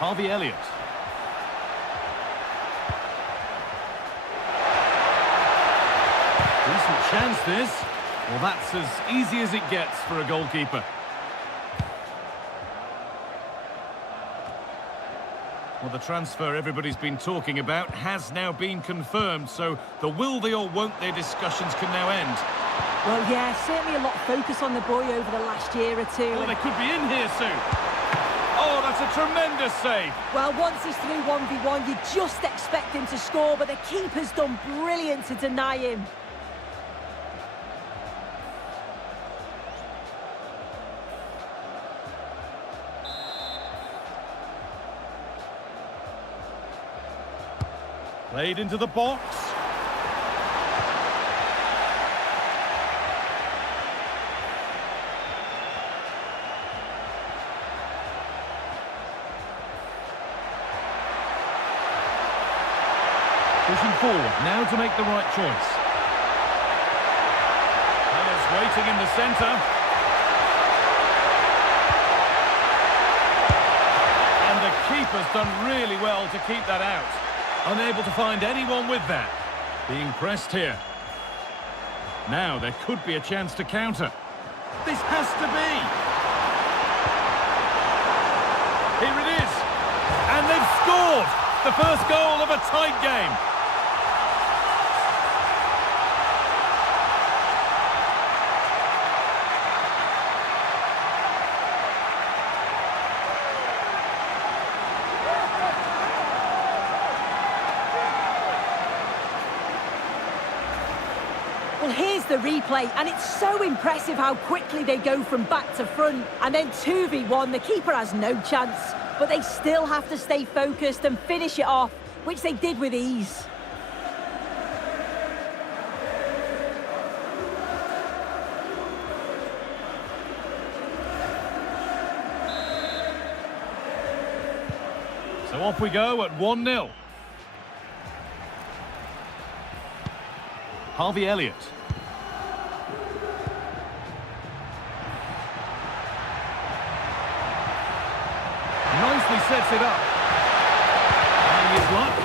Harvey Elliott. Decent chance this. Well, that's as easy as it gets for a goalkeeper. Well, the transfer everybody's been talking about has now been confirmed, so the will they or won't they discussions can now end. Well, yeah, certainly a lot of focus on the boy over the last year or two. Oh, they could be in here soon. Oh, that's a tremendous save. Well, once he's through 1v1, you just expect him to score, but the keeper's done brilliant to deny him. Played into the box. Pushing forward, now to make the right choice. Players waiting in the centre. And the keeper's done really well to keep that out. Unable to find anyone with that. Being pressed here. Now there could be a chance to counter. This has to be. Here it is. And they've scored. The first goal of a tight game. Well, here's the replay, and it's so impressive how quickly they go from back to front. And then 2v1, the keeper has no chance. But they still have to stay focused and finish it off, which they did with ease. So off we go at 1-0. Harvey Elliott. Nicely sets it up. Trying his luck.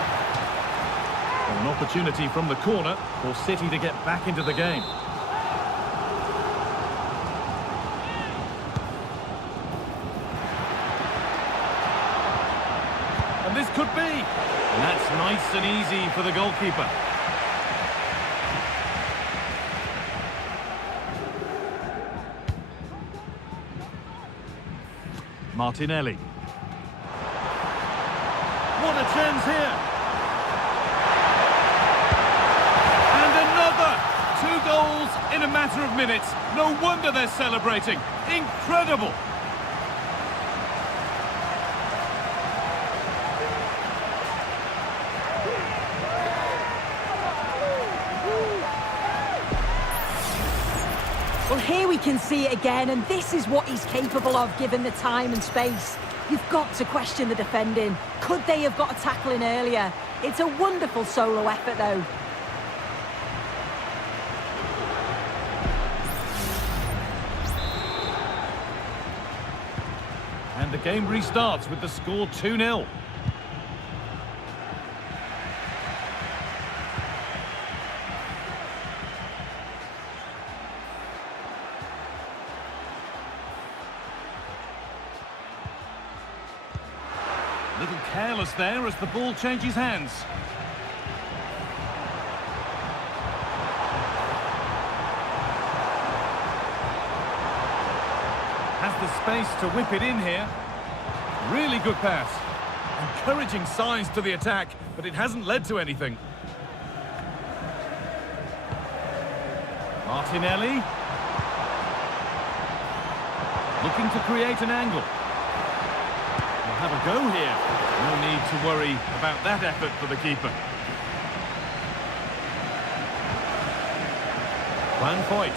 An opportunity from the corner for City to get back into the game. And this could be. And that's nice and easy for the goalkeeper. Martinelli. What a chance here. And another. 2 goals in a matter of minutes. No wonder they're celebrating. Incredible. Well, here we can see it again, and this is what he's capable of given the time and space. You've got to question the defending. Could they have got a tackle in earlier? It's a wonderful solo effort, though. And the game restarts with the score 2-0. A little careless there as the ball changes hands. Has the space to whip it in here. Really good pass. Encouraging signs to the attack, but it hasn't led to anything. Martinelli. Looking to create an angle. Have a go here. No need to worry about that effort for the keeper. Van Foyt.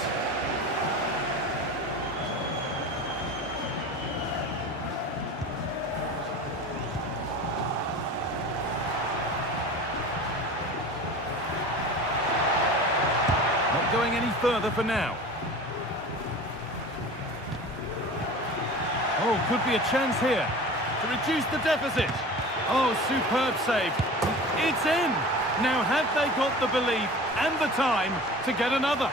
Not going any further for now. Oh, could be a chance here. to reduce the deficit. Oh, superb save. It's in. Now, have they got the belief and the time to get another?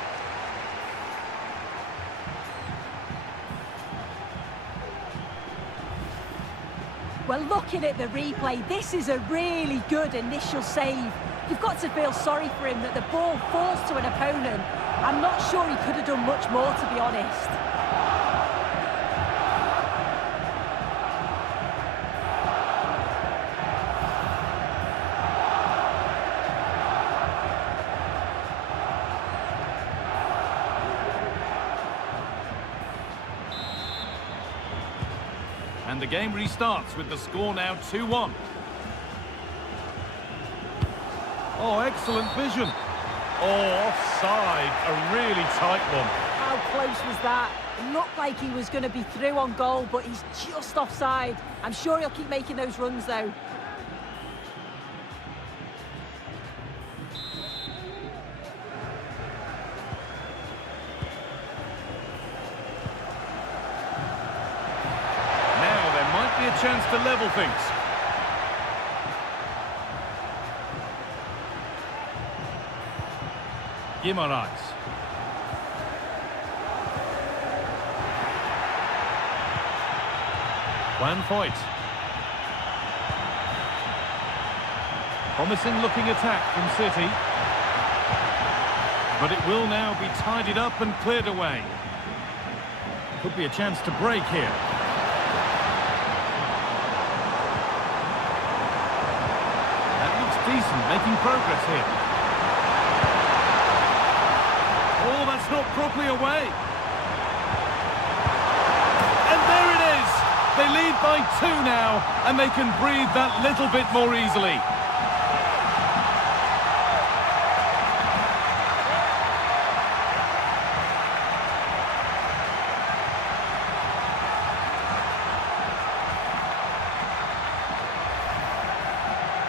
Well, looking at the replay, this is a really good initial save. You've got to feel sorry for him that the ball falls to an opponent. I'm not sure he could have done much more, to be honest. And the game restarts with the score now 2-1. Oh, excellent vision. Oh, offside. A really tight one. How close was that? It looked like he was going to be through on goal, but he's just offside. I'm sure he'll keep making those runs, though. A chance to level things. Guimaraes. Juan Foyth. Promising looking attack from City. But it will now be tidied up and cleared away. Could be a chance to break here. Decent, making progress here. Oh, that's not properly away. And there it is! They lead by 2 now, and they can breathe that little bit more easily.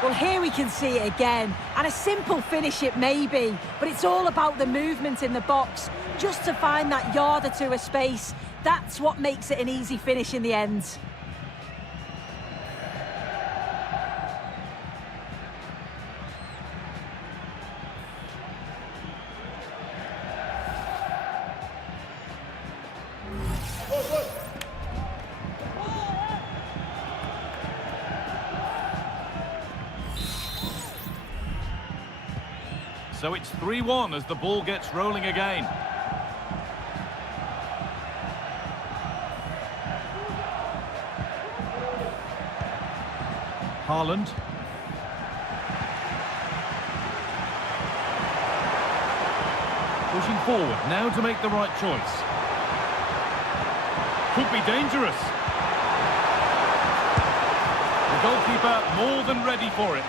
Well, here we can see it again, and a simple finish it may be, but it's all about the movement in the box, just to find that yard or two of space. That's what makes it an easy finish in the end. So it's 3-1 as the ball gets rolling again. Haaland. Pushing forward, now to make the right choice. Could be dangerous. The goalkeeper more than ready for it.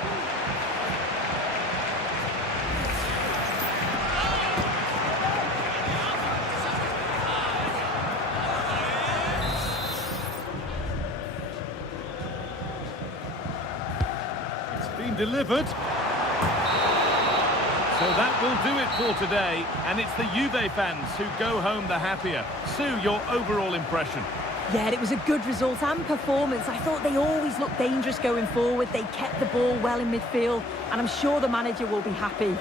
Delivered. So that will do it for today, and it's the Juve fans who go home the happier. Sue, your overall impression? Yeah, it was a good result and performance. I thought they always looked dangerous going forward. They kept the ball well in midfield, and I'm sure the manager will be happy.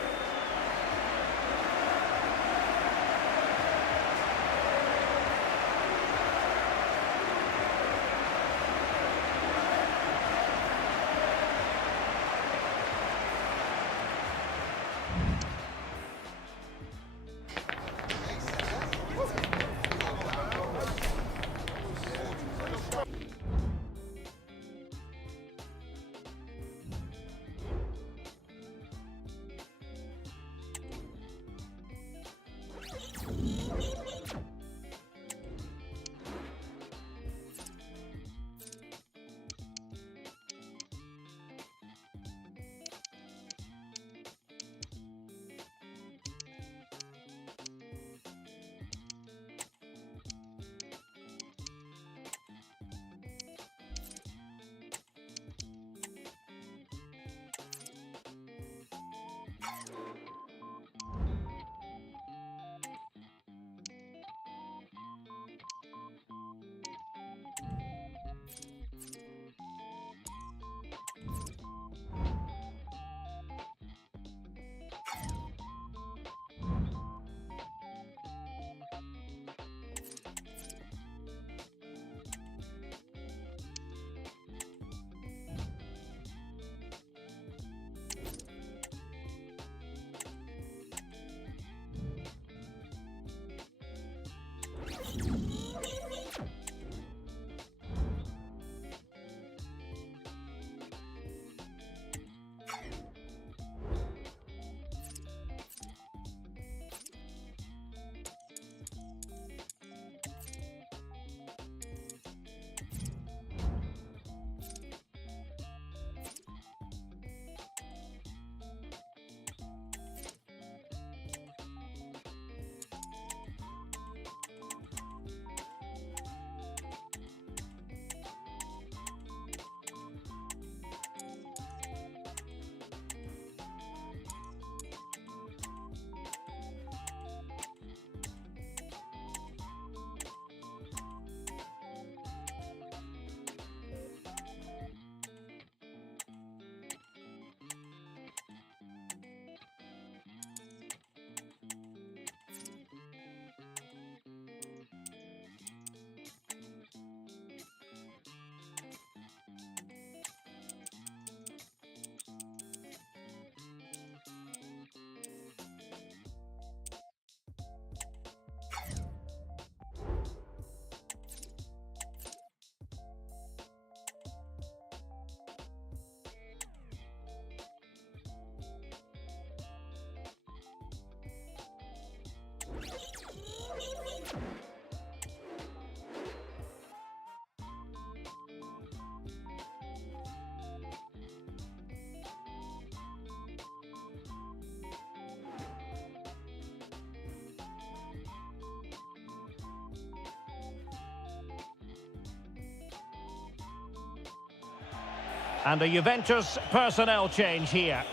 And a Juventus personnel change here.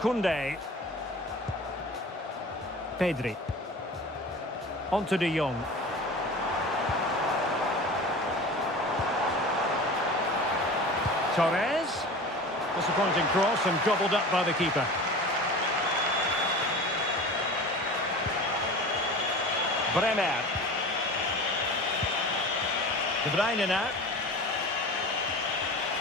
Koundé. Pedri. On to De Jong. Torres. Disappointing cross and gobbled up by the keeper. Bremer. De Bruyne now.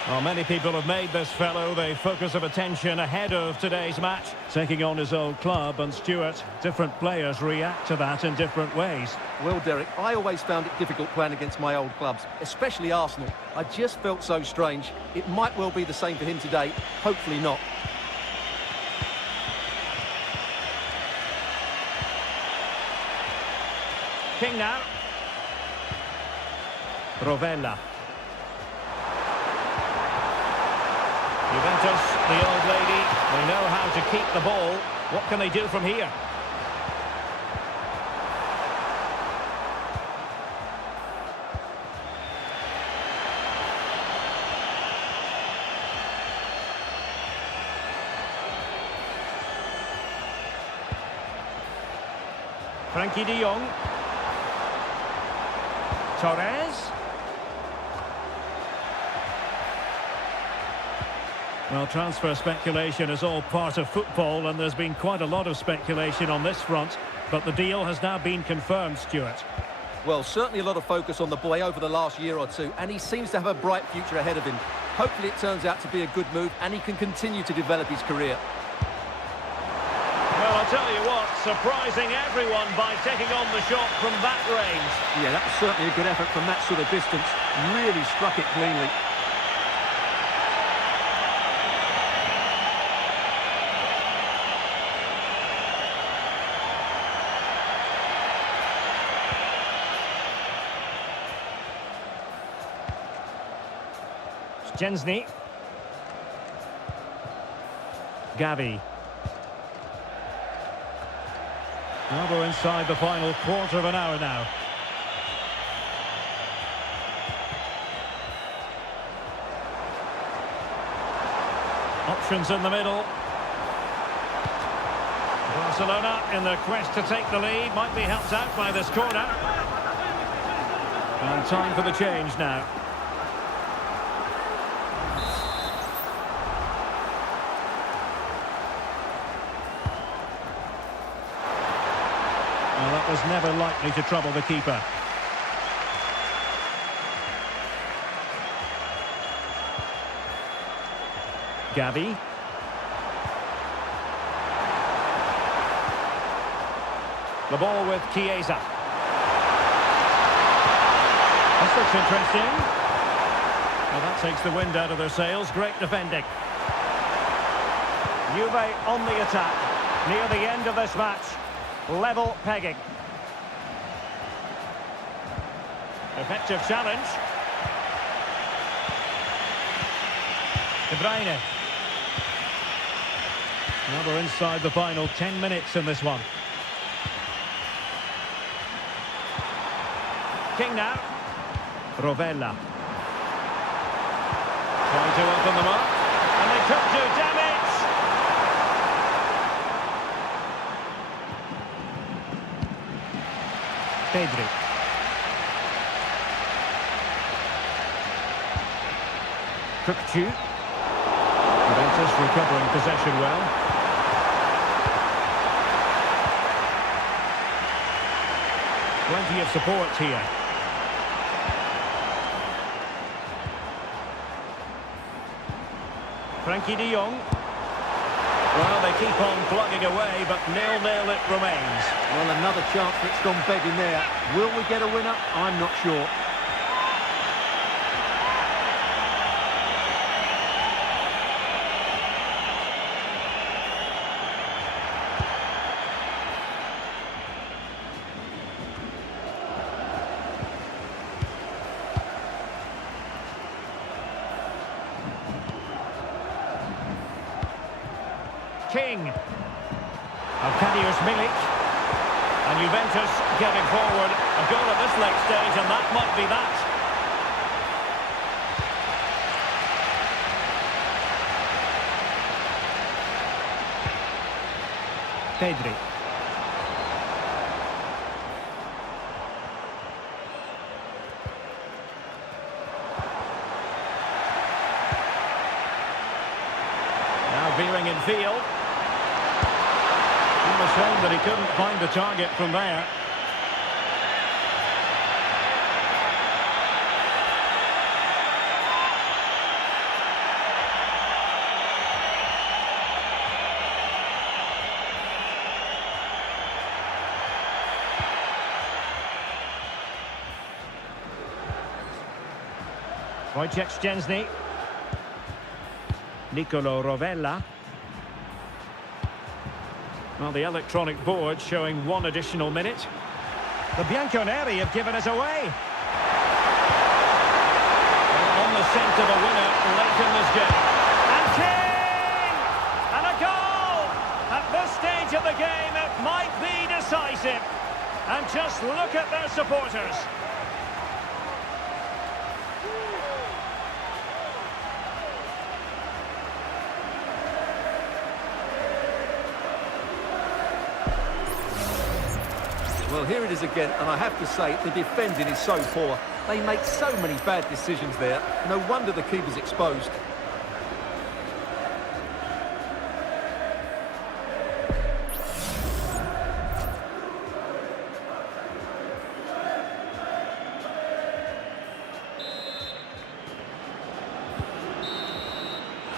Well, many people have made this fellow the focus of attention ahead of today's match. Taking on his old club, and Stuart, different players react to that in different ways. Well, Derek, I always found it difficult playing against my old clubs, especially Arsenal. I just felt so strange. It might well be the same for him today. Hopefully not. King now. Rovella. Juventus, the old lady, they know how to keep the ball. What can they do from here? Frankie de Jong. Torres. Well, transfer speculation is all part of football, and there's been quite a lot of speculation on this front, but the deal has now been confirmed, Stuart. Well, certainly a lot of focus on the boy over the last year or two, and he seems to have a bright future ahead of him. Hopefully it turns out to be a good move, and he can continue to develop his career. Well, I'll tell you what, surprising everyone by taking on the shot from that range. Yeah, that was certainly a good effort from that sort of distance. Really struck it cleanly. Szczęsny. Gavi. Now we're inside the final quarter of an hour now. Options in the middle. Barcelona in the quest to take the lead. Might be helped out by this corner. And time for the change now. Well, that was never likely to trouble the keeper. Gavi. The ball with Chiesa. This looks interesting. Well, that takes the wind out of their sails. Great defending. Juve on the attack. Near the end of this match. Level pegging. Effective challenge. De Bruyne. Now we're inside the final 10 minutes in this one. King now. Rovella. Trying to open them up. And they took to damage. Pedri. Krukcu. Juventus recovering possession well. Plenty of support here. Frankie de Jong. Well, they keep on plugging away, but 0-0 it remains. Well, another chance that's gone begging there. Will we get a winner? I'm not sure. King. Arkadiusz Milik. And Juventus getting forward. A goal at this late stage, and that might be that. Pedri. Now veering in field. He was shown that he couldn't find the target from there. Wojciech Szczęsny. Nicolo Rovella. Well, the electronic board showing one additional minute. The Bianconeri have given us away. On the scent of a winner late in this game. And King! And a goal! At this stage of the game, it might be decisive. And just look at their supporters. Well, here it is again, and I have to say, the defending is so poor. They make so many bad decisions there. No wonder the keeper's exposed.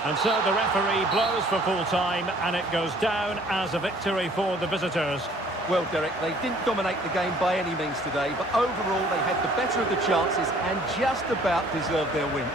And so the referee blows for full time, and it goes down as a victory for the visitors. Well, Derek, they didn't dominate the game by any means today, but overall they had the better of the chances and just about deserved their win.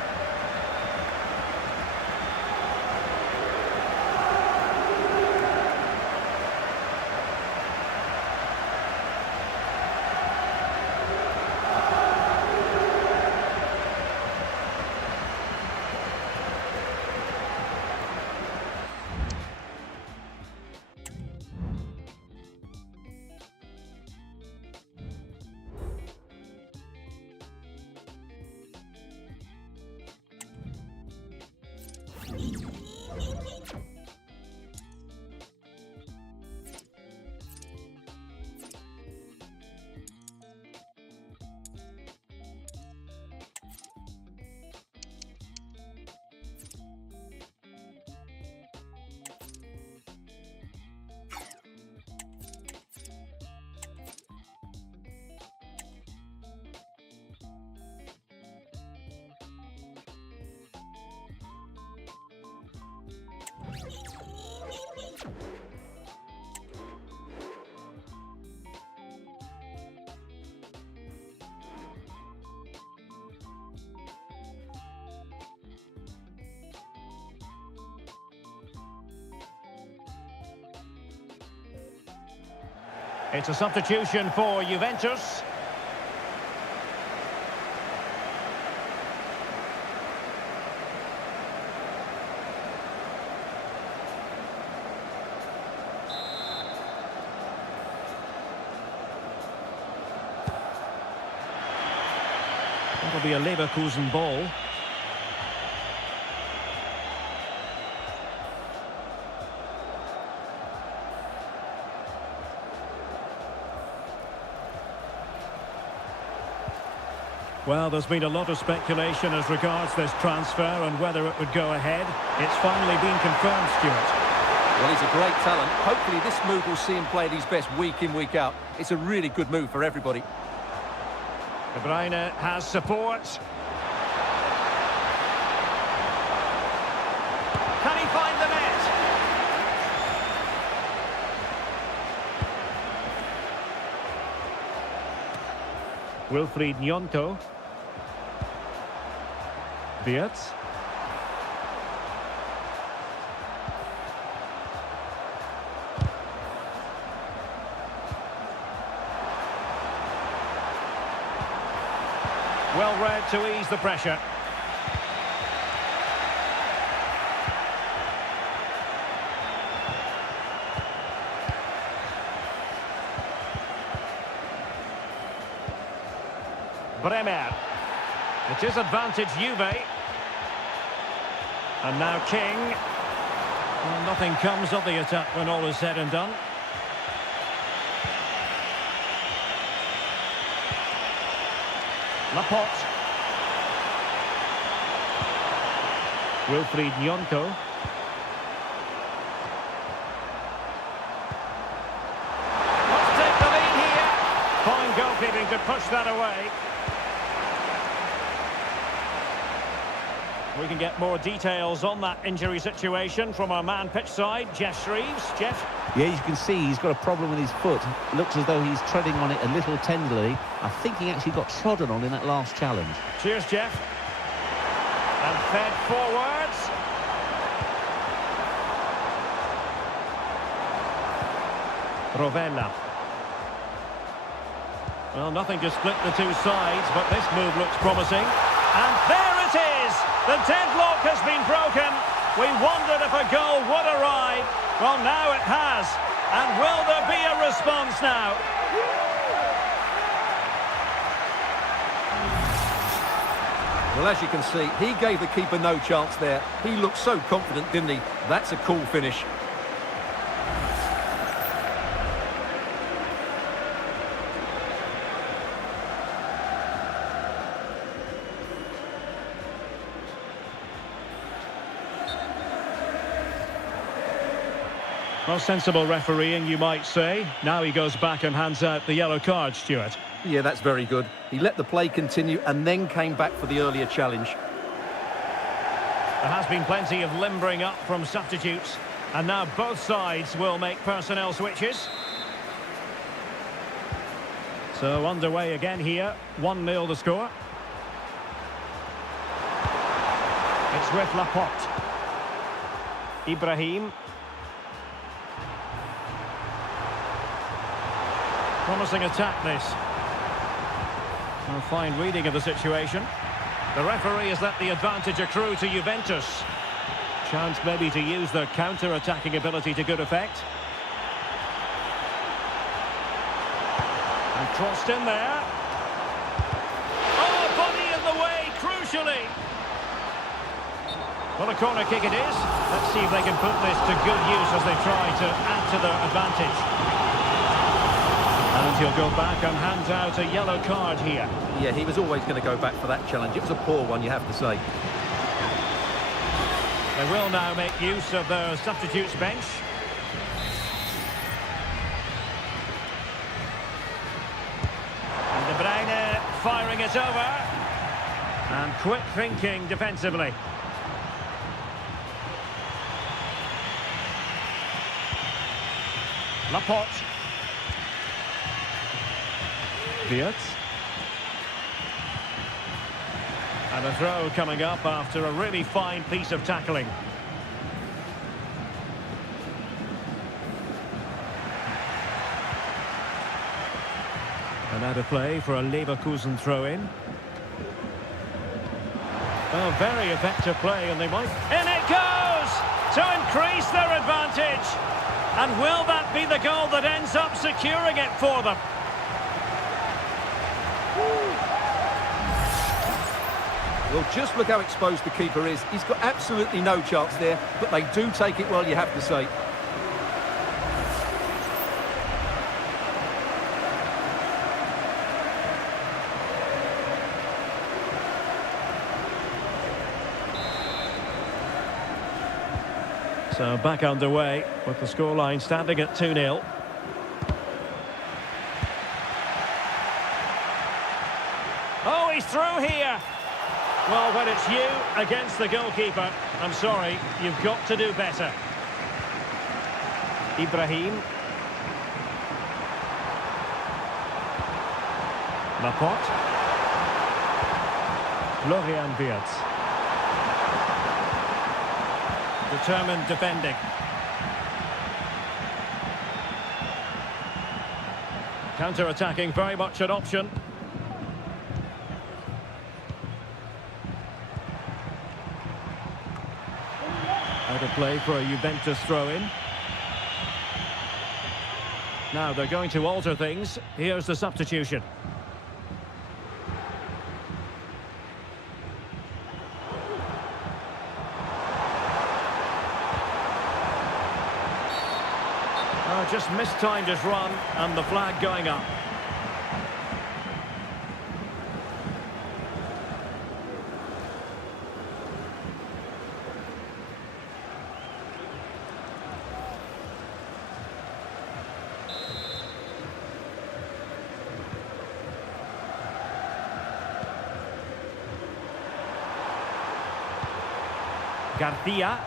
It's a substitution for Juventus. That'll be a Leverkusen ball. Well, there's been a lot of speculation as regards this transfer and whether it would go ahead. It's finally been confirmed, Stuart. Well, he's a great talent. Hopefully this move will see him play at his best week in, week out. It's a really good move for everybody. De Bruyne has support. Can he find the net? Wilfried Gnonto. Wirtz. Well read to ease the pressure. Bremer. It is advantage Juve. And now King. Well, nothing comes of the attack when all is said and done. Laporte. Wilfried Nyonko. Let's take the lead here. Fine goalkeeping to push that away. We can get more details on that injury situation from our man pitch side, Jeff Shreves. Jeff? Yeah, you can see he's got a problem with his foot. Looks as though he's treading on it a little tenderly. I think he actually got trodden on in that last challenge. Cheers, Jeff. And fed forwards. Rovella. Well, nothing to split the two sides, but this move looks promising. And there it is! The deadlock has been broken. We wondered if a goal would arrive. Well, now it has. And will there be a response now? Well, as you can see, he gave the keeper no chance there. He looked so confident, didn't he? That's a cool finish. Well, sensible refereeing, you might say. Now he goes back and hands out the yellow card, Stuart. Yeah, that's very good. He let the play continue and then came back for the earlier challenge. There has been plenty of limbering up from substitutes. And now both sides will make personnel switches. So underway again here. 1-0 the score. It's with Laporte. Ibrahim. Promising attack, this. A fine reading of the situation. The referee has let the advantage accrue to Juventus. Chance maybe to use their counter-attacking ability to good effect. And crossed in there. Oh, body in the way, crucially. Well, a corner kick it is. Let's see if they can put this to good use as they try to add to their advantage. And he'll go back and hand out a yellow card here. Yeah, he was always going to go back for that challenge. It was a poor one, you have to say. They will now make use of their substitutes bench. And De Bruyne firing it over. And quick thinking defensively. Laporte. Wirtz. And a throw coming up after a really fine piece of tackling. And out of play for a Leverkusen throw-in. Oh, very effective play, and they might... In it goes! To increase their advantage! And will that be the goal that ends up securing it for them? Well, just look how exposed the keeper is. He's got absolutely no chance there, but they do take it well, you have to say. So back underway with the scoreline standing at 2-0. Oh, he's through here. Well, when it's you against the goalkeeper, I'm sorry, you've got to do better. Ibrahim. Laporte. Florian Wirtz. Determined defending. Counter-attacking, very much an option. Out of play for a Juventus throw-in. Now they're going to alter things. Here's the substitution. just mistimed his run, and the flag going up. Garcia.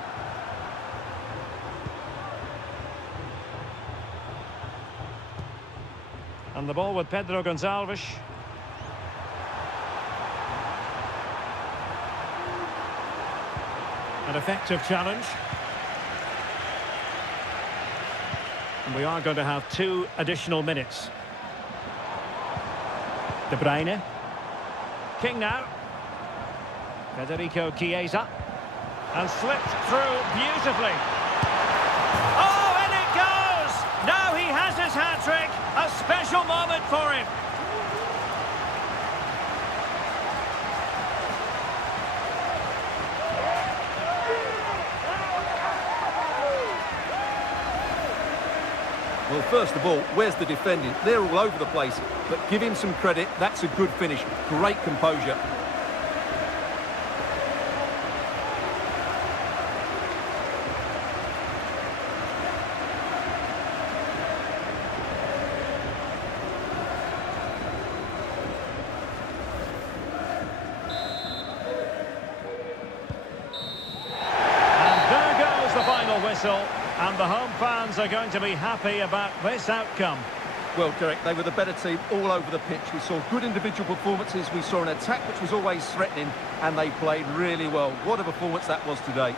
And the ball with Pedro Gonçalves. An effective challenge. And we are going to have 2 additional minutes. De Bruyne. King now. Federico Chiesa. And slipped through beautifully. Oh, and it goes! Now he has his hat-trick. A special moment for him. Well, first of all, where's the defending? They're all over the place. But give him some credit. That's a good finish. Great composure. And the home fans are going to be happy about this outcome. Well, Derek, they were the better team all over the pitch. We saw good individual performances. We saw an attack which was always threatening, and they played really well. What a performance that was today.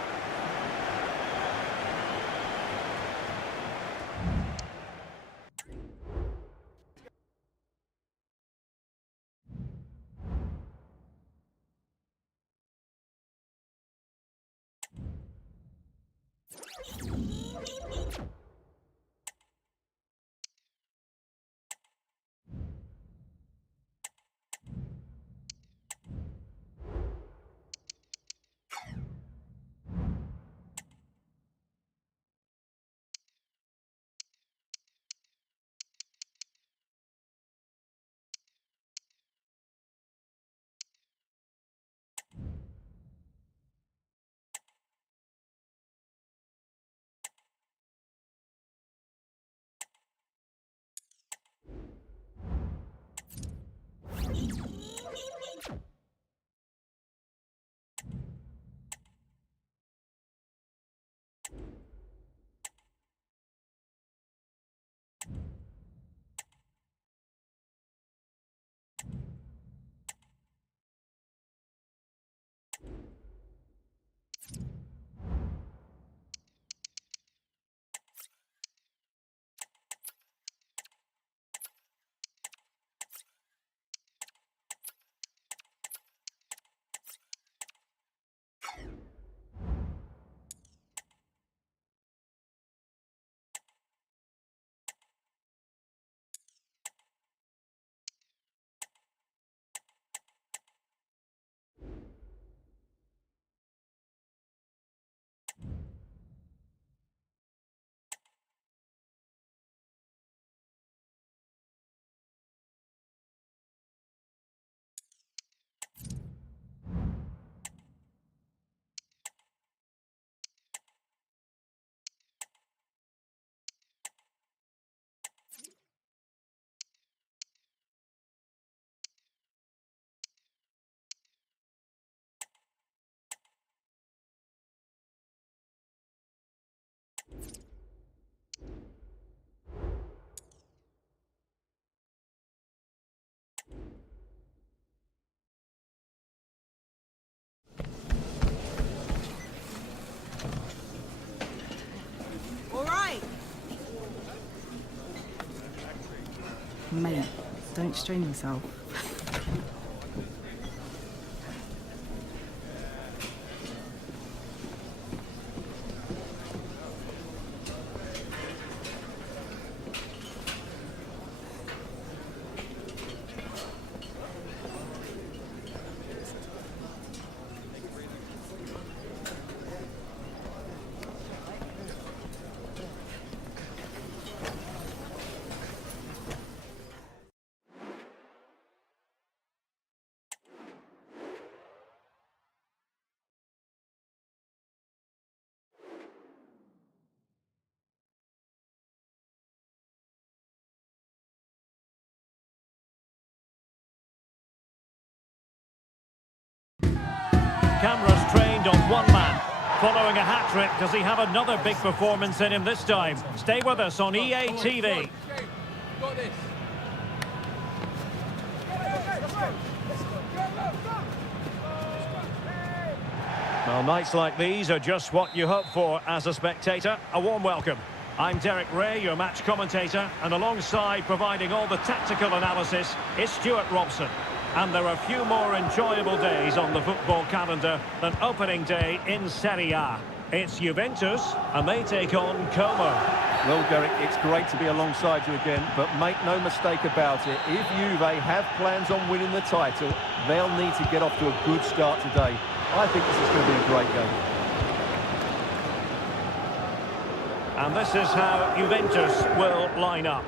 Mate, don't strain yourself. Cameras trained on one man. Following a hat-trick, does he have another big performance in him this time? Stay with us on EA TV. Well, nights like these are just what you hope for as a spectator. A warm welcome. I'm Derek Ray, your match commentator, and alongside providing all the tactical analysis is Stuart Robson. And there are few more enjoyable days on the football calendar than opening day in Serie A. It's Juventus, and they take on Como. Well, Derek, it's great to be alongside you again, but make no mistake about it. If Juve have plans on winning the title, they'll need to get off to a good start today. I think this is going to be a great game. And this is how Juventus will line up.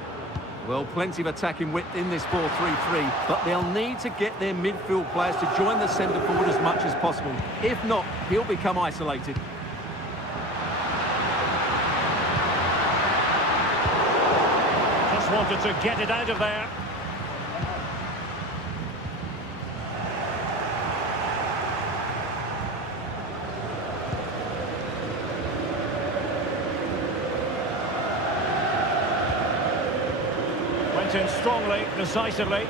Well, plenty of attacking width in this 4-3-3, but they'll need to get their midfield players to join the centre forward as much as possible. If not, he'll become isolated. Just wanted to get it out of there. Went in strongly, decisively.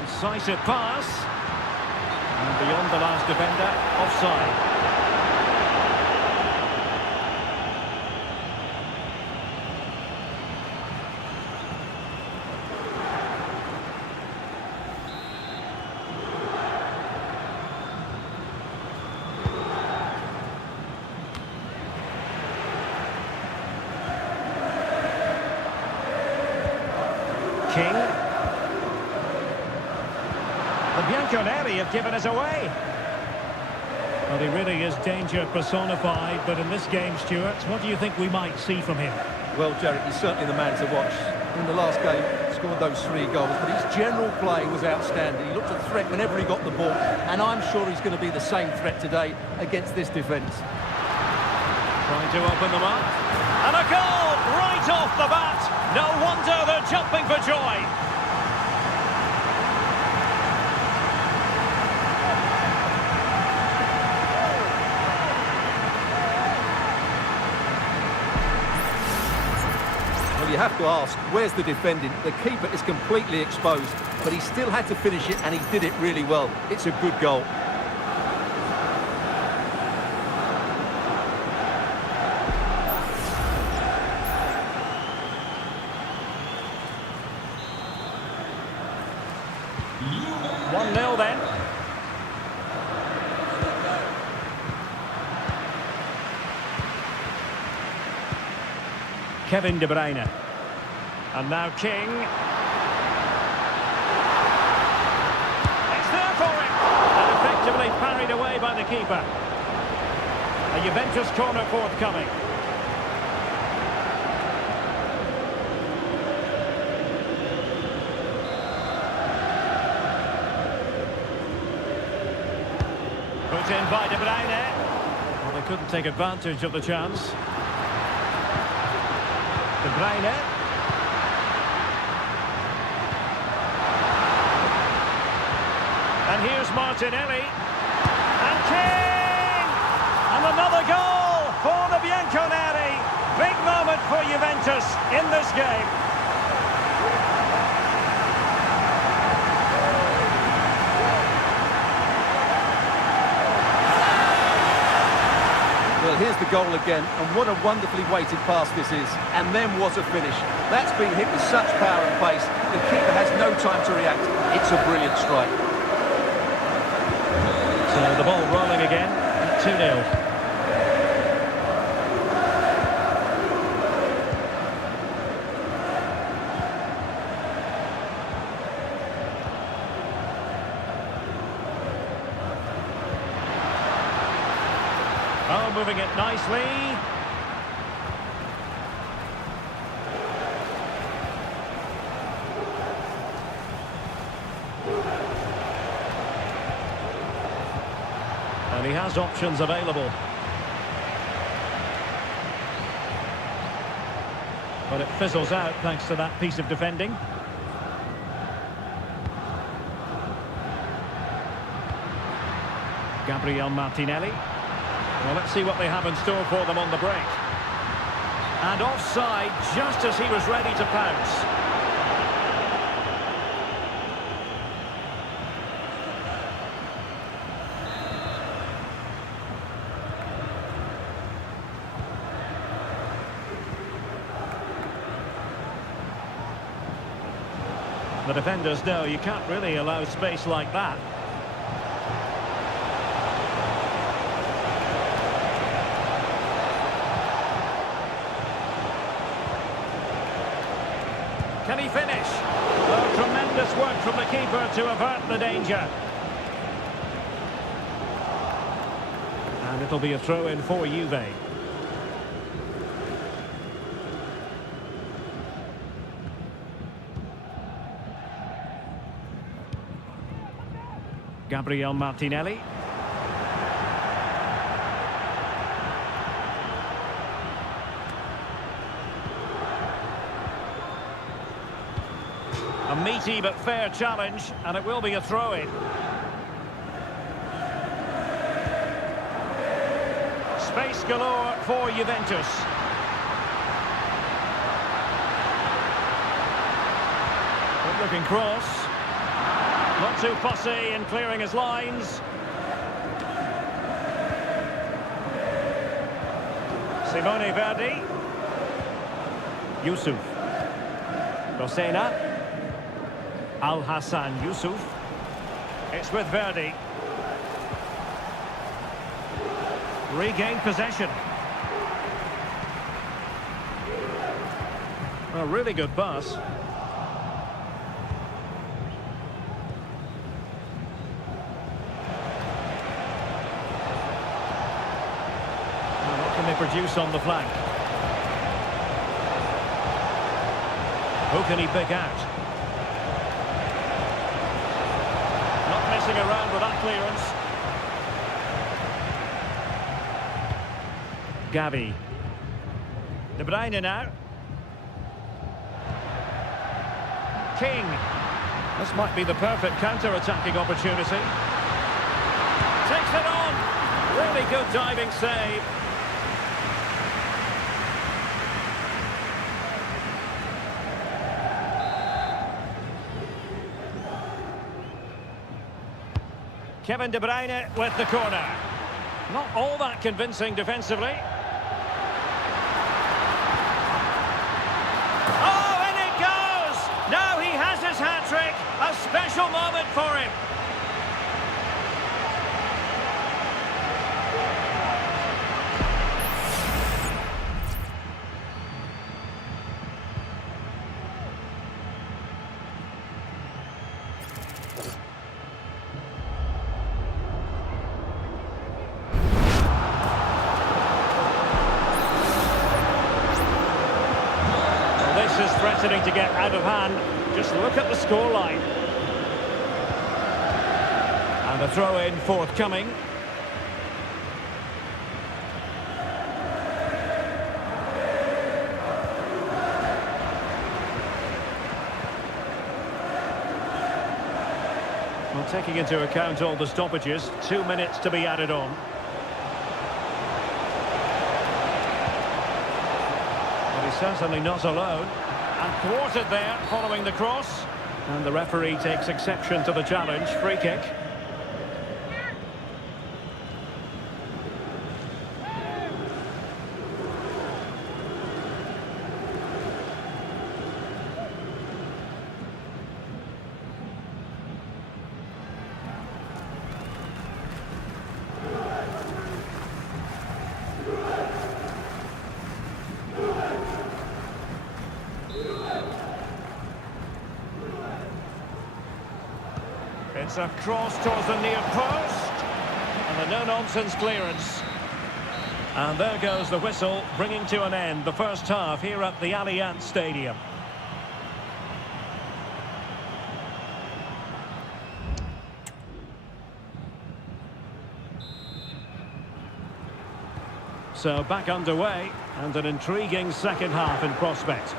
Incisive pass. And beyond the last defender, offside. King. The Bianconeri have given us away. Well, he really is danger personified, but in this game, Stuart, what do you think we might see from him? Well, Derek, he's certainly the man to watch. In the last game, he scored those 3 goals, but his general play was outstanding. He looked a threat whenever he got the ball, and I'm sure he's going to be the same threat today against this defence. Trying to open them up. And a goal right off the bat. No wonder they're jumping for joy. Well, you have to ask, where's the defending? The keeper is completely exposed, but he still had to finish it, and he did it really well. It's a good goal. Then. Kevin De Bruyne. And now King. It's there for him. And effectively parried away by the keeper. A Juventus corner forthcoming. Put in by De Bruyne. Well, they couldn't take advantage of the chance. De Bruyne. And here's Martinelli. And King! And another goal for the Bianconeri. Big moment for Juventus in this game. Well, here's the goal again, and what a wonderfully weighted pass this is. And then what a finish. That's been hit with such power and pace. The keeper has no time to react. It's a brilliant strike. So the ball rolling again at 2-0. Oh, moving it nicely. And he has options available. But it fizzles out thanks to that piece of defending. Gabriel Martinelli. Well, let's see what they have in store for them on the break. And offside just as he was ready to pounce. The defenders know you can't really allow space like that. Can he finish? Oh, tremendous work from the keeper to avert the danger. And it'll be a throw-in for Juve. Gabriel Martinelli. A meaty but fair challenge, and it will be a throw-in. Space galore for Juventus. Good-looking cross. Not too fussy in clearing his lines. Simone Verdi. Yusuf. Rosena. Al-Hassan Yusuf. It's with Verdi. Regained possession. A really good pass. Produce on the flank. Who can he pick out? Not messing around with that clearance. Gavi. De Bruyne now. King. This might be the perfect counter-attacking opportunity. Takes it on. Really good diving save. Kevin De Bruyne with the corner. Not all that convincing defensively. Oh, and it goes! Now he has his hat-trick. A special moment for him. This is threatening to get out of hand. Just look at the scoreline. And a throw-in forthcoming. Well, taking into account all the stoppages, 2 minutes to be added on. But he's certainly not alone. And thwarted there following the cross. And the referee takes exception to the challenge. Free kick. It's a cross towards the near post. And a no-nonsense clearance. And there goes the whistle, bringing to an end the first half here at the Allianz Stadium. So back underway, and an intriguing second half in prospect.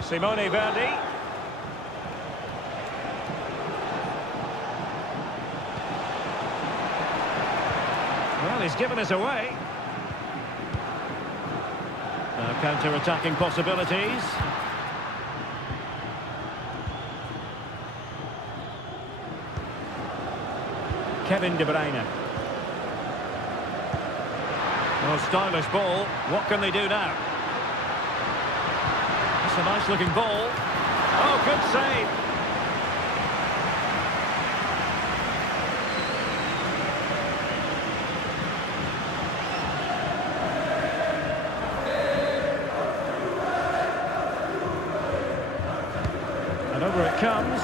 Simone Verdi. Well, he's given us away. Now counter-attacking possibilities. Kevin De Bruyne. Oh, stylish ball. What can they do now? That's a nice-looking ball. Oh, good save. And over it comes.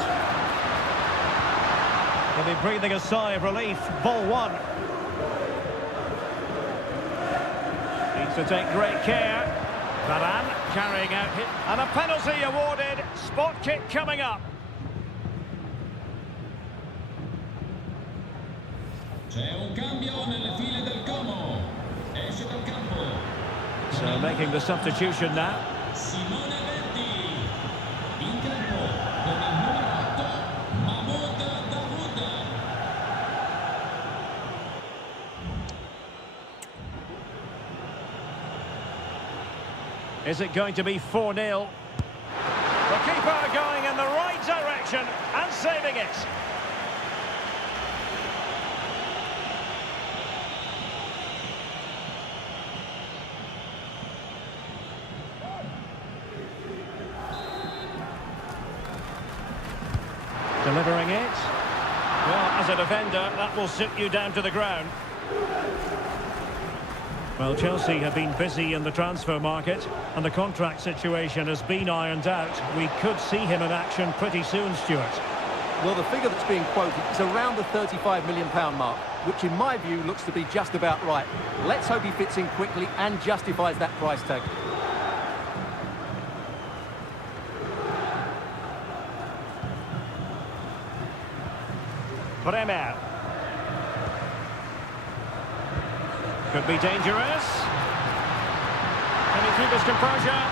They'll be breathing a sigh of relief. Ball one. Needs to take great care. Varane carrying out hit. And a penalty awarded. Spot kick coming up. C'è un cambio nelle file del Como. Esce dal campo. So making the substitution now. Simone Verdi. In campo con il numero 8, Mahmoud Dahoud. Is it going to be 4-0? The keeper going in the right direction and saving it. Delivering it. Well, as a defender, that will sit you down to the ground. Well, Chelsea have been busy in the transfer market, and the contract situation has been ironed out. We could see him in action pretty soon, Stuart. Well, the figure that's being quoted is around the £35 million mark, which in my view looks to be just about right. Let's hope he fits in quickly and justifies that price tag. Bremer. Could be dangerous. Can he keep his composure?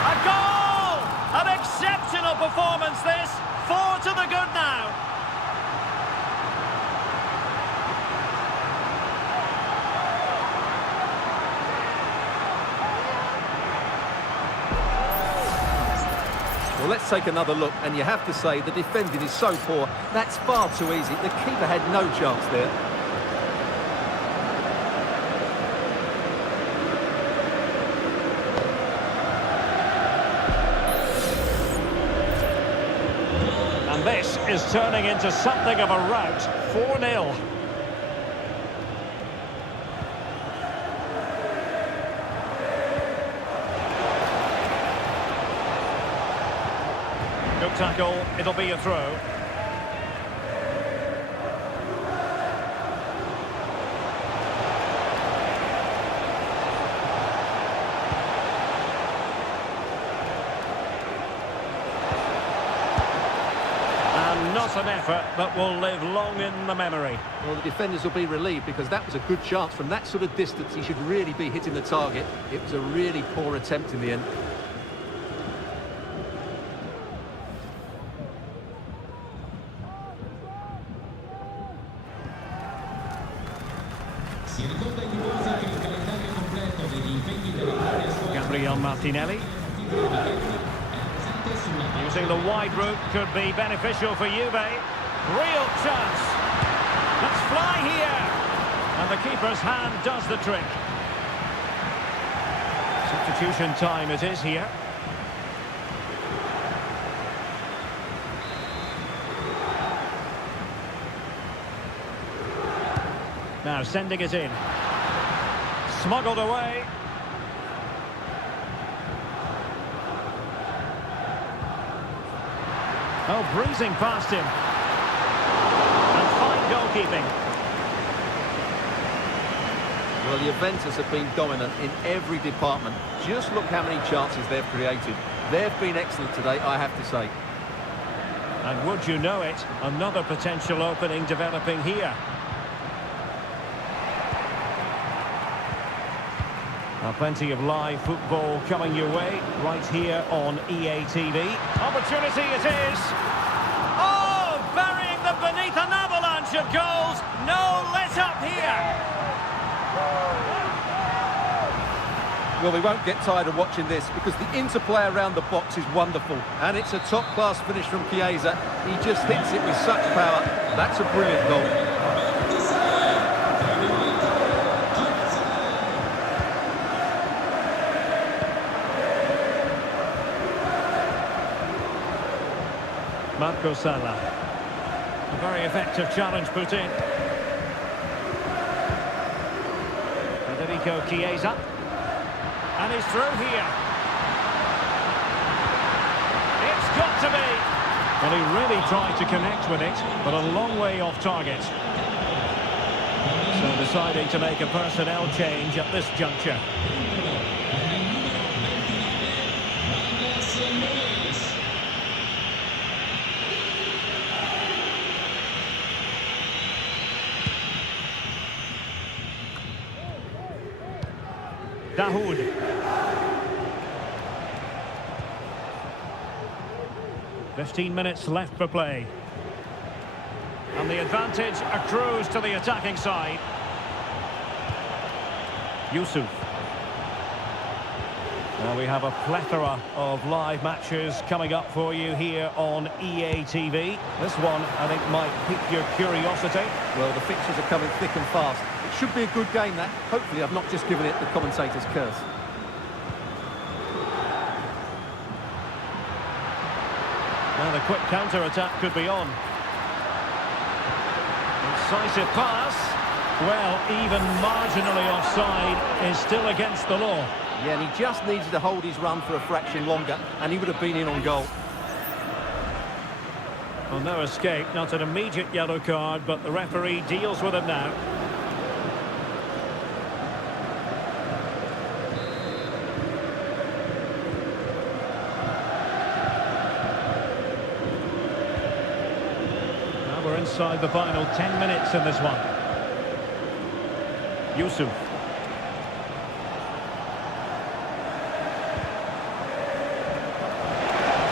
A goal! An exceptional performance this. 4 to the good now. Well, let's take another look, and you have to say the defending is so poor. That's far too easy. The keeper had no chance there. And this is turning into something of a rout. 4-0. Good tackle, it'll be a throw. And not an effort that will live long in the memory. Well, the defenders will be relieved because that was a good chance. From that sort of distance, he should really be hitting the target. It was a really poor attempt in the end. Si ricorda ai tifosi che il calendario completo degli impegni delle varie squadre Gabriel Martinelli. Using the wide route could be beneficial for Juve. Real chance. Let's fly here. And the keeper's hand does the trick. Substitution time it is here. Now sending it in. Smuggled away. Oh, breezing past him. And fine goalkeeping. Well, Juventus have been dominant in every department. Just look how many chances they've created. They've been excellent today, I have to say. And would you know it, another potential opening developing here. Now, plenty of live football coming your way right here on EA TV. Opportunity it is. Oh, burying them beneath an avalanche of goals. No let up here. Well, we won't get tired of watching this because the interplay around the box is wonderful. And it's a top-class finish from Chiesa. He just hits it with such power. That's a brilliant goal. Marco Sala. A very effective challenge put in. Federico Chiesa. And he's through here. It's got to be. Well, he really tried to connect with it, but a long way off target. So deciding to make a personnel change at this juncture. Dahoud. "15 minutes left for play. And the advantage accrues to the attacking side. Yusuf. Well, we have a plethora of live matches coming up for you here on EA TV. This one, I think, might pique your curiosity. Well, the fixtures are coming thick and fast. It should be a good game, that. Hopefully I've not just given it the commentator's curse. Now the quick counter-attack could be on. Incisive pass. Well, even marginally offside is still against the law. Yeah, and he just needed to hold his run for a fraction longer, and he would have been in on goal. Well, no escape, not an immediate yellow card, but the referee deals with him now. Now we're inside the final 10 minutes in this one. Yusuf.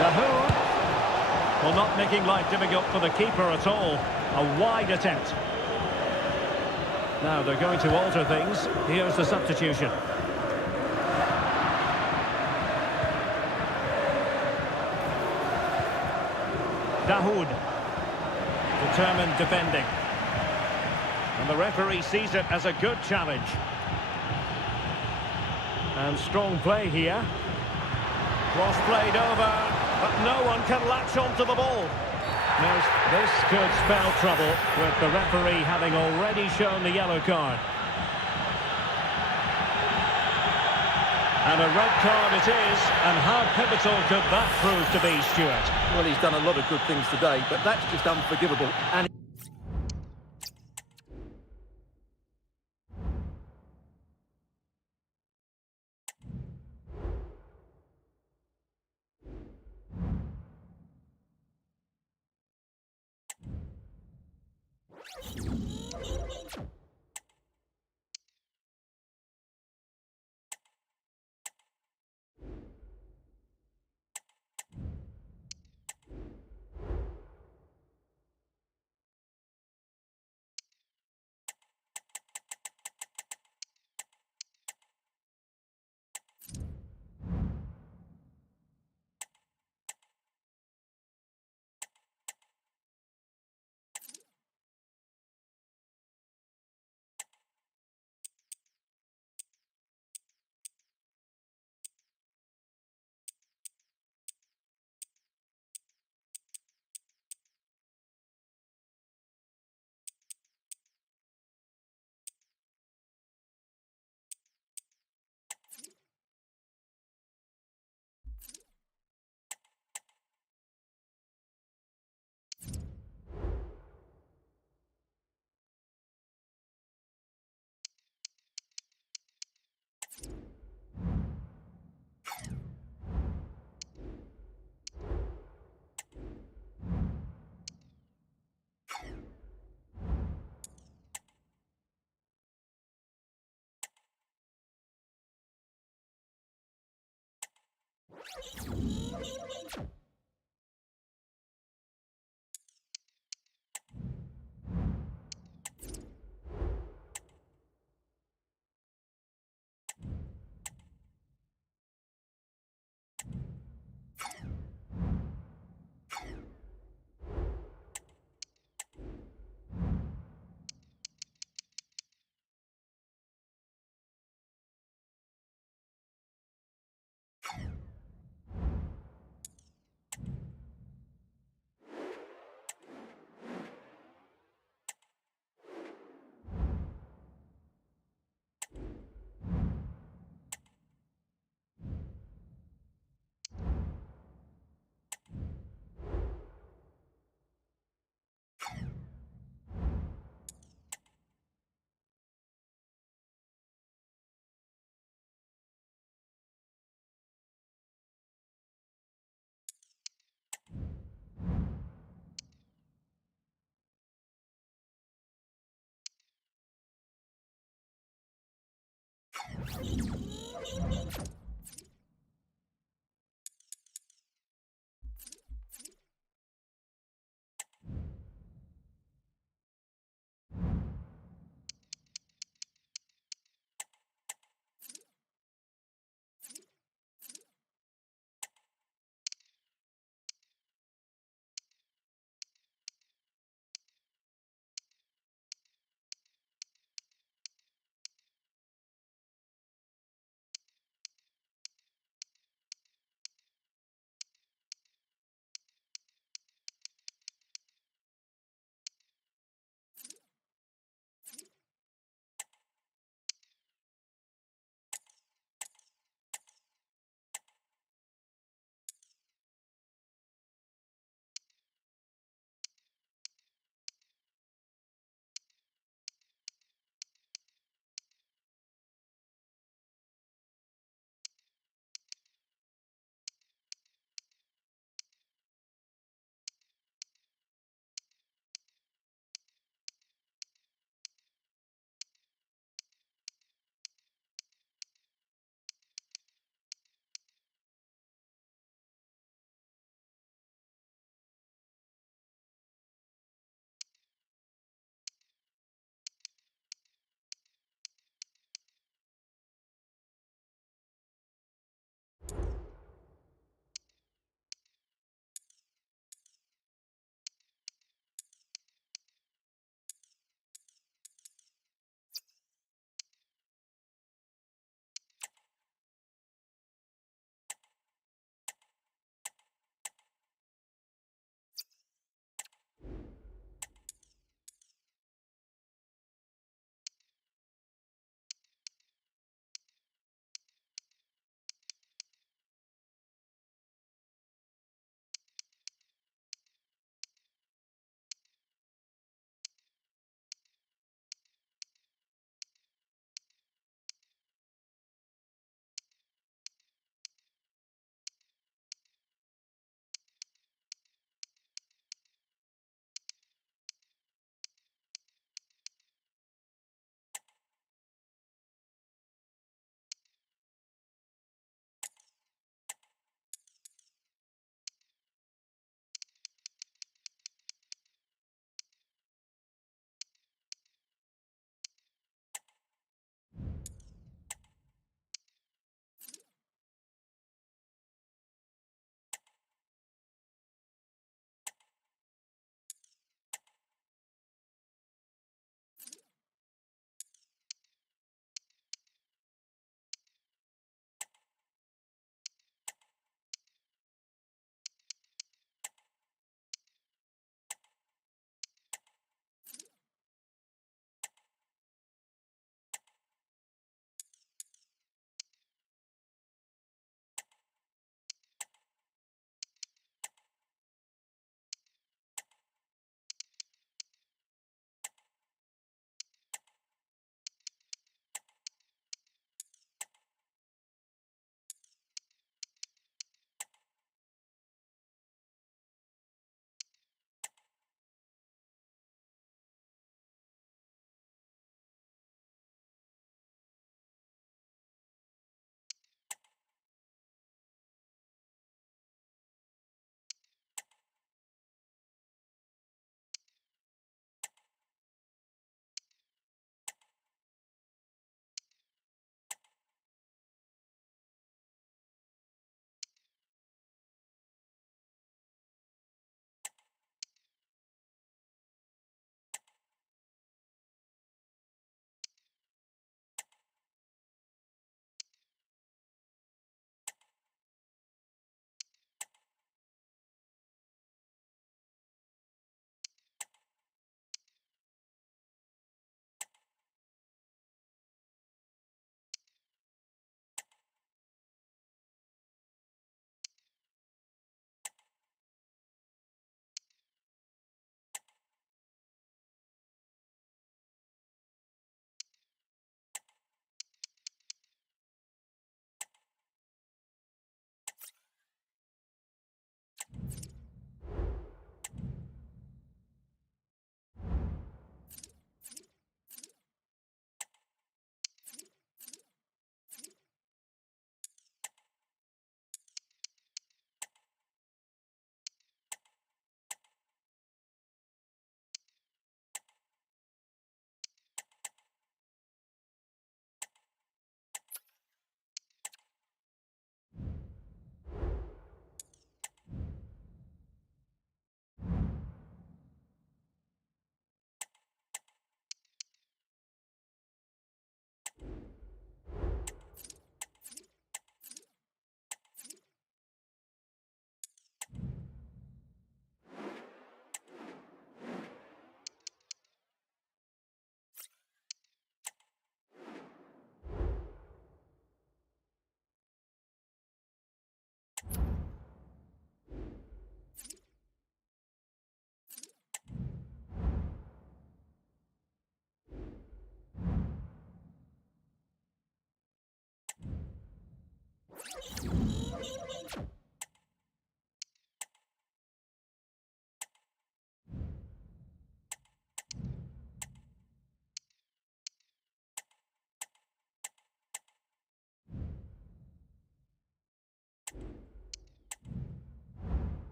Dahoud. Well, not making life difficult for the keeper at all. A wide attempt. Now they're going to alter things. Here's the substitution. Dahoud. Determined defending. And the referee sees it as a good challenge. And strong play here. Cross played over, but no one can latch onto the ball. Now, this could spell trouble with the referee having already shown the yellow card. And a red card it is, and how pivotal could that prove to be, Stuart? Well, he's done a lot of good things today, but that's just unforgivable. And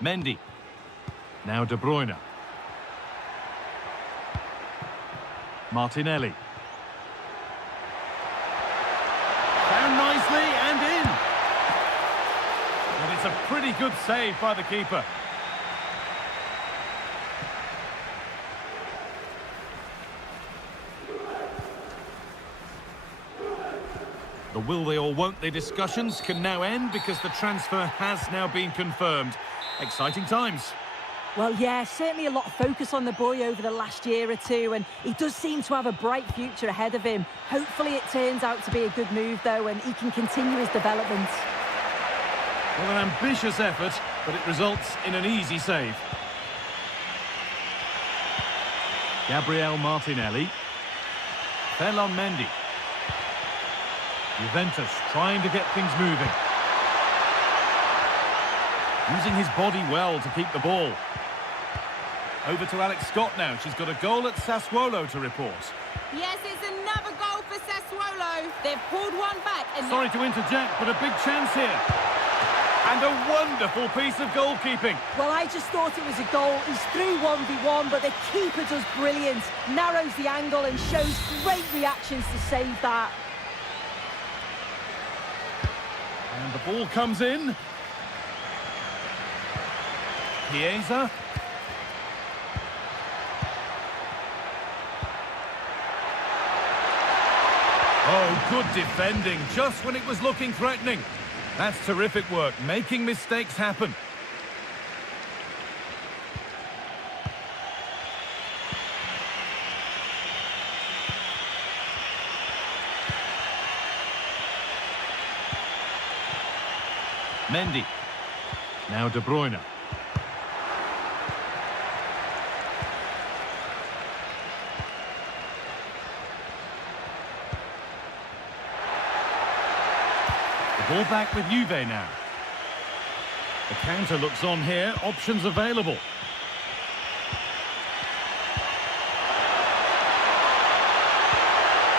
Mendy. Now De Bruyne. Martinelli. Found nicely and in. And it's a pretty good save by the keeper. The will they or won't they discussions can now end because the transfer has now been confirmed. Exciting times. Well, yeah, certainly a lot of focus on the boy over the last year or two, and he does seem to have a bright future ahead of him. Hopefully it turns out to be a good move, though, and he can continue his development. Well, an ambitious effort, but it results in an easy save. Gabriel Martinelli. Ferland Mendy. Juventus trying to get things moving. Using his body well to keep the ball. Over to Alex Scott now. She's got a goal at Sassuolo to report. Yes, it's another goal for Sassuolo. They've pulled one back. And Sorry to interject, but a big chance here. And a wonderful piece of goalkeeping. Well, I just thought it was a goal. He's through 1v1, but the keeper does brilliant. Narrows the angle and shows great reactions to save that. And the ball comes in. Chiesa. Oh, good defending, just when it was looking threatening. That's terrific work, making mistakes happen. Mendy. Now De Bruyne. Ball back with Juve now. The counter looks on here. Options available.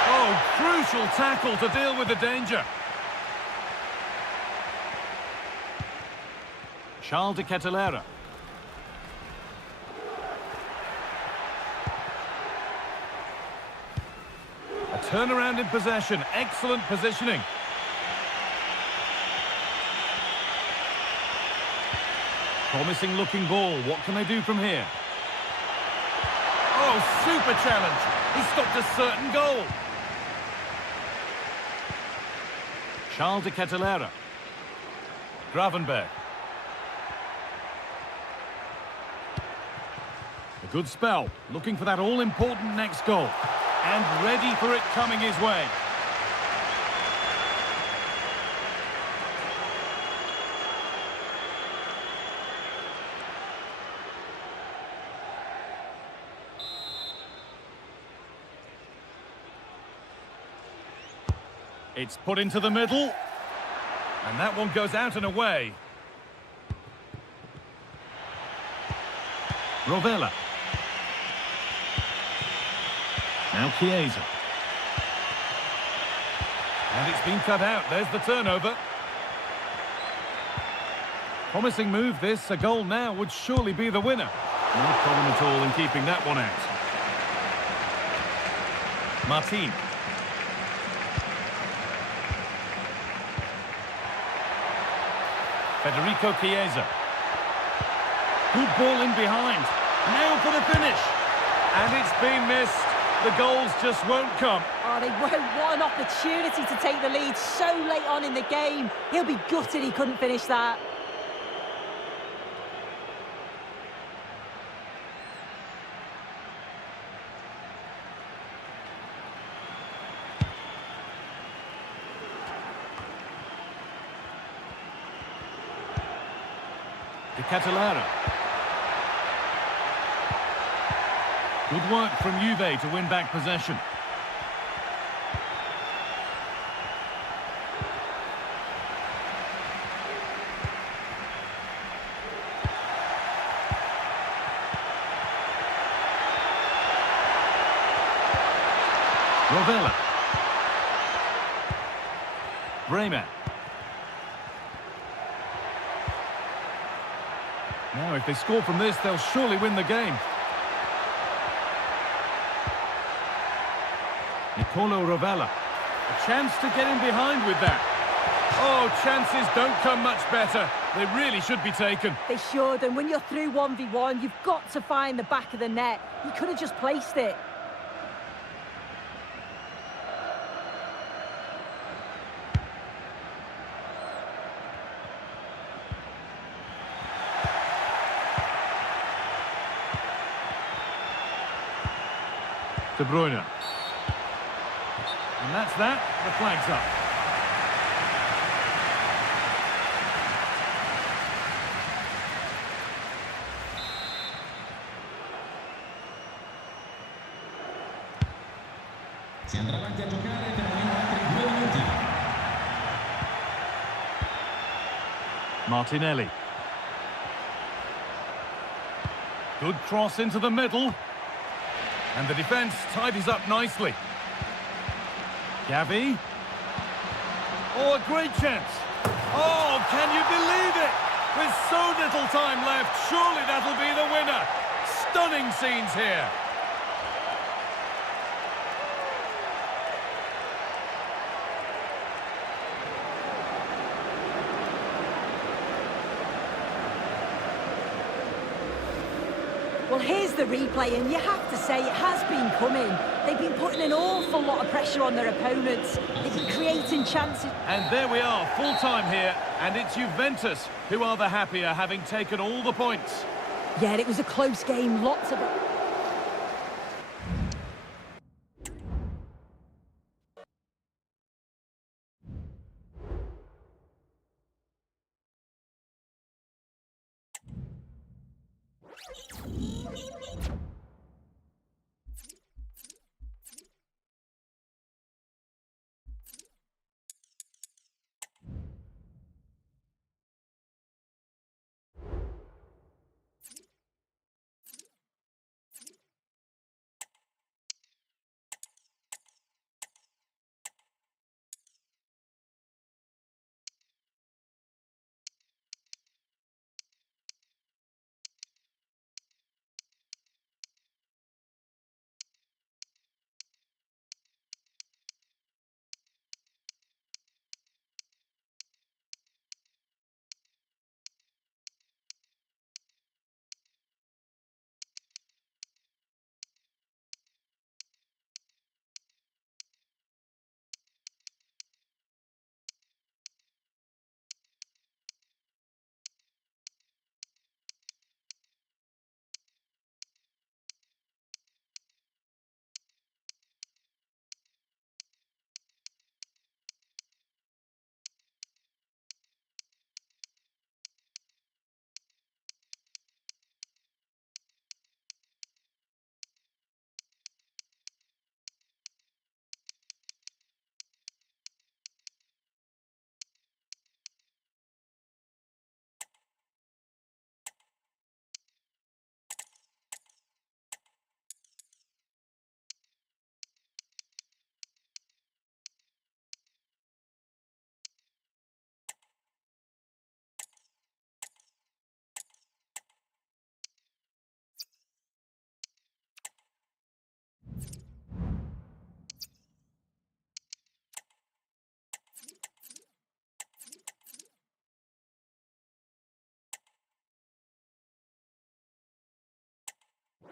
Oh, crucial tackle to deal with the danger. Charles de Kettelera. A turnaround in possession. Excellent positioning. Promising looking ball. What can they do from here? Oh, super challenge. He stopped a certain goal. Charles de Kettelera. Gravenberg. A good spell, looking for that all-important next goal. And ready for it coming his way. It's put into the middle. And that one goes out and away. Rovella. Now Chiesa. And it's been cut out. There's the turnover. Promising move this. A goal now would surely be the winner. No problem at all in keeping that one out. Martin. Federico Chiesa. Good ball in behind. Now for the finish. And it's been missed. The goals just won't come. Oh, they won't. What an opportunity to take the lead so late on in the game. He'll be gutted he couldn't finish that. De Kettelera. Good work from Juve to win back possession. Rovella. Bremer. Now, if they score from this, they'll surely win the game. Nicolo Rovella. A chance to get in behind with that. Oh, chances don't come much better. They really should be taken. They should, and when you're through 1v1, you've got to find the back of the net. He could have just placed it. De Bruyne. And that's that. The flag's up. Si andrà avanti a giocare per almeno altri 2 minuti. Martinelli. Good cross into the middle. And the defence tidies up nicely. Gavi. Oh, a great chance. Oh, can you believe it? With so little time left, surely that'll be the winner. Stunning scenes here. Well, here's the replay, and you have to say it has been coming. They've been putting an awful lot of pressure on their opponents. They've been creating chances. And there we are, full time here, and it's Juventus who are the happier, having taken all the points. Yeah, it was a close game, lots of it.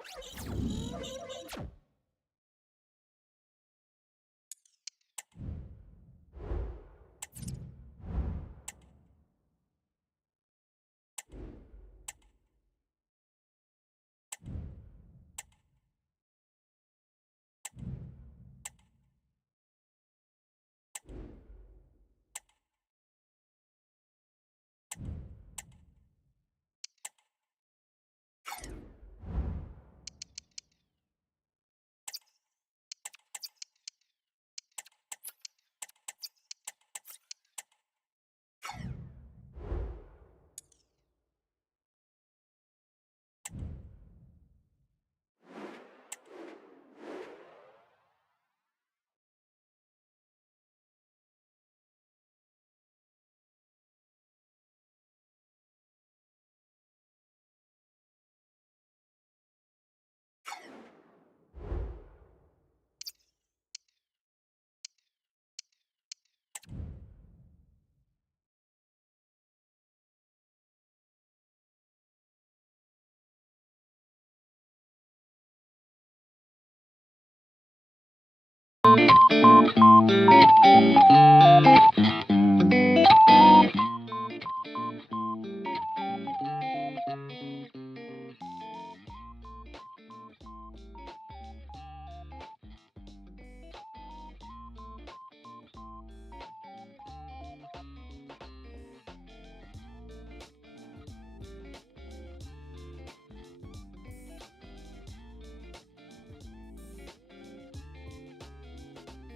Donnarumma.